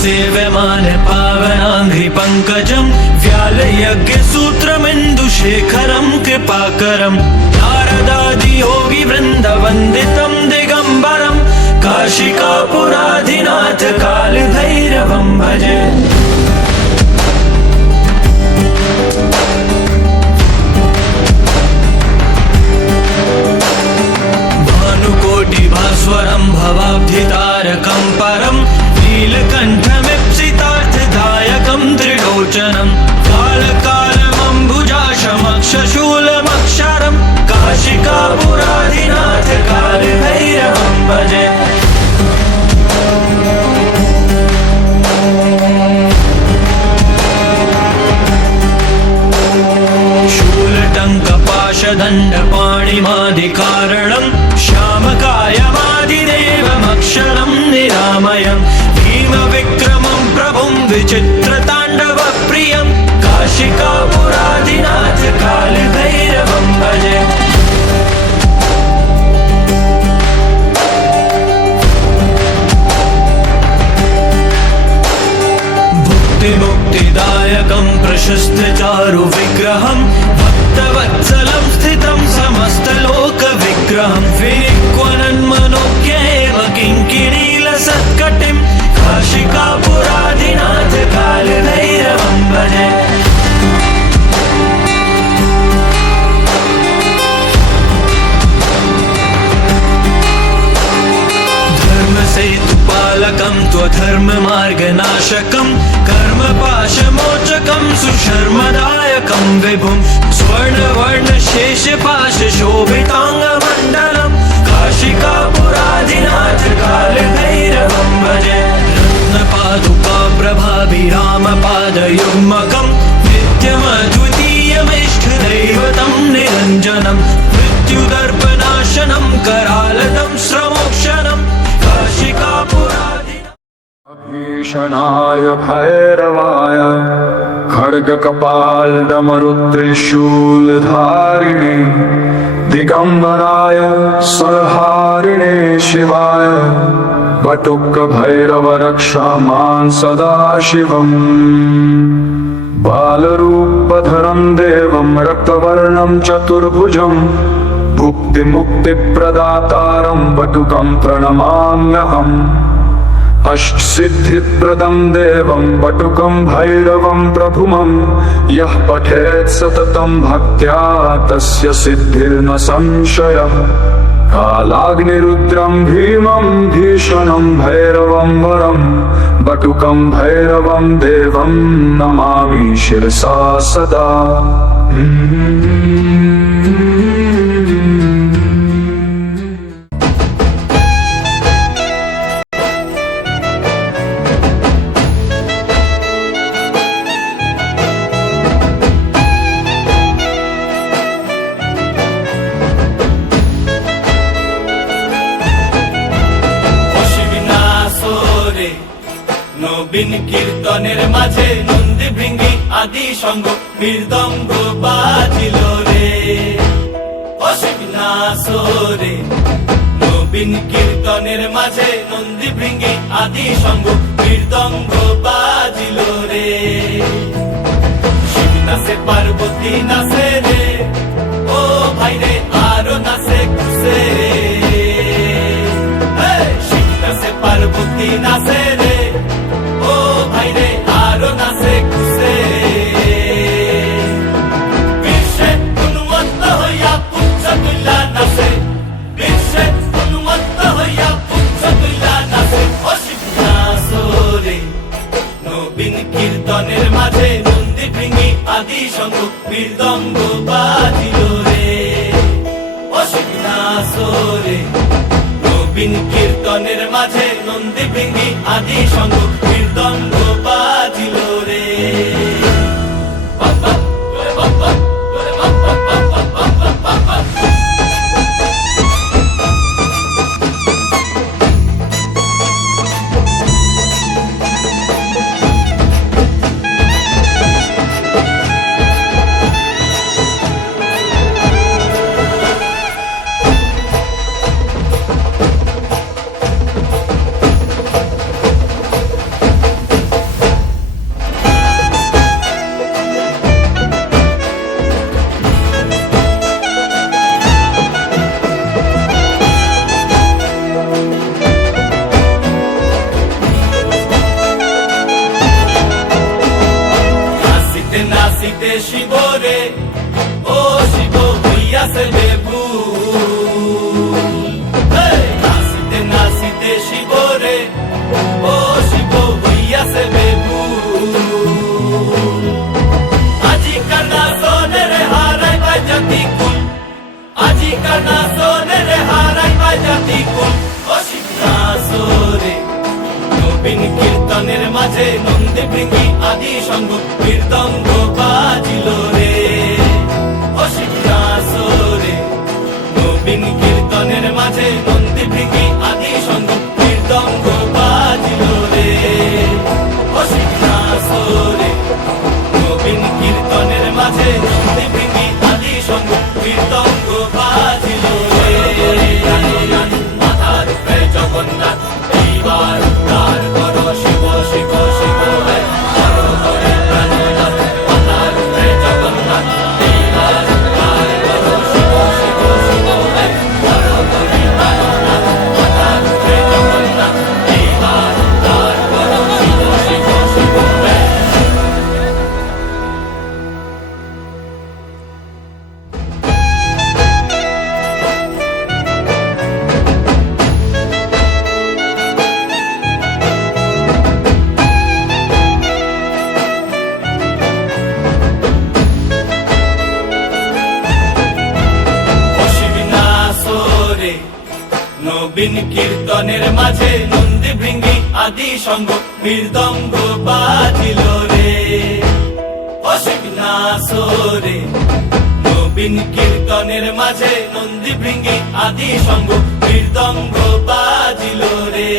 सेव्यमान पावनाङ्घ्रि पङ्कजं व्यालयज्ञसूत्रमिन्दुशेखरं कृपाकरं नारदादियोगिवृन्दवन्दितं दिगम्बरं काशिकापुराधिनाथ कालभैरवं भजे। भानुकोटिभास्वरं भवाब्धितारकं परं नीलकण्ठमीप्सितार्थदायकं त्रिलोचनं कालकालमम्बुजाशमक्षशूलमक्षरं काशिकापुराधिनाथ कालभैरवं भजे। शूलटङ्कपाशदण्डपाणिमादिकारणं श्यामकायमादिदेवमक्षरं निरामयं भीमविक्रमं प्रभुं विचित्रताण्डवप्रियं काशिकापुराधिनाथ कालभैरवं भजे। भुक्तिमुक्तिदायकं प्रशस्तचारुविग्रहं भक्तवत्सलं स्थितं समस्तलोकविग्रहं विनिक्वनन्मनोज्ञेव किङ्किणीलसत्कटिं काशिकापुराधिनाथ कालभैरवं भजे। धर्मसेतुपालकं त्वधर्ममार्गनाशकं कर्मपाशमोचकं सुशर्मदायकं विभुं स्वर्णवर्णशेषपाशशोभिताङ्गमण्डलं काशिकापुराधिनाथ कालभैरवं भजे। रत्नपादुकाप्रभाभिरामपादयुग्मकं नित्यमद्वितीयमिष्टदैवतं निरञ्जनं मृत्युदर्पनाशनं करालदं श्रमोक्षणं काशिकापुराधिनाथ। भीषणाय भैरवाय खड्गकपालडमरुत्रिशूलधारिणे दिगम्बराय संहारिणे शिवाय बटुकभैरवरक्षा मां सदाशिवम्। बालरूपधरं देवं रक्तवर्णं चतुर्भुजं भुक्तिमुक्तिप्रदातारं बटुकं प्रणमाम्यहम्। अष्टसिद्धिप्रदं देवं बटुकं भैरवं प्रभुमं यः पठेत् सततं भक्त्या तस्य सिद्धिर्न संशयः। कालाग्निरुद्रं भीमं भीषणं भैरवं वरं बटुकं भैरवं देवं नमामि शिरसा सदा। নবীন কীর্তনের মাঝে নন্দী ভৃঙ্গি আদি সঙ্গ মৃদঙ্গ বাজিল রে অশিবনাশ রে। নবীন কীর্তনের মাঝে নন্দী ভৃঙ্গি আদি সঙ্গ মৃদঙ্গ বাজিল রে। শিব নাচে পার্বতী নাচে রে ও ভাই রে আরো নাচে খুশে রে। শিব নাচে পার্বতী নাচে রে ও ভাই রে আরো নাচে খুশে। নবীন কীর্তনের মাঝে নন্দী ভৃঙ্গি আদি সঙ্গ মৃদঙ্গ বাজিল রে অসিনাসরে নবীন কীর্তনের মাঝে নন্দী ভৃঙ্গি আদি সঙ্গ মৃদঙ্গ বাজিল রে নাচিতে শিব রে ও শিব হইয়াছে বেভুল নাচিতে নাচিতে শিব রে ও শিব হইয়াছে বেভুল আজিকার নাচনের হারাই বাজাতি কুল আজিকার নাচনের হারাই বাজাতি কুল ও শিব নাচরে নবীন কীর্তনের মাঝে নন্দী ভৃঙ্গি আদি সঙ্গ মৃদঙ্গ বাজিল রে অসিনাসরে নবীন কীর্তনের মাঝে নন্দী ভৃঙ্গি আদি সঙ্গ মৃদঙ্গ বাজিল রে অসিনাসরে নবীন কীর্তনের মাঝে নন্দী ভৃঙ্গি আদি সঙ্গ মৃদঙ্গ বাজিল রে মাথার উপরে জগন্নাথ এইবার উদ্ধার করো শিব শিব শিব করো করে প্রাণনাথ মাথার উপরে জগন্নাথ এইবার উদ্ধার করো শিব শিব শিব করো করে প্রাণনাথ মাথার উপরে জগন্নাথ এইবার উদ্ধার করো শিব শিব শিব নবীন কীর্তনের মাঝে নন্দী ভৃঙ্গি আদি সঙ্গ মৃদঙ্গ বাজিল রে অসিনাসরে নবীন কীর্তনের মাঝে নন্দী ভৃঙ্গি আদি সঙ্গ মৃদঙ্গ বাজিল রে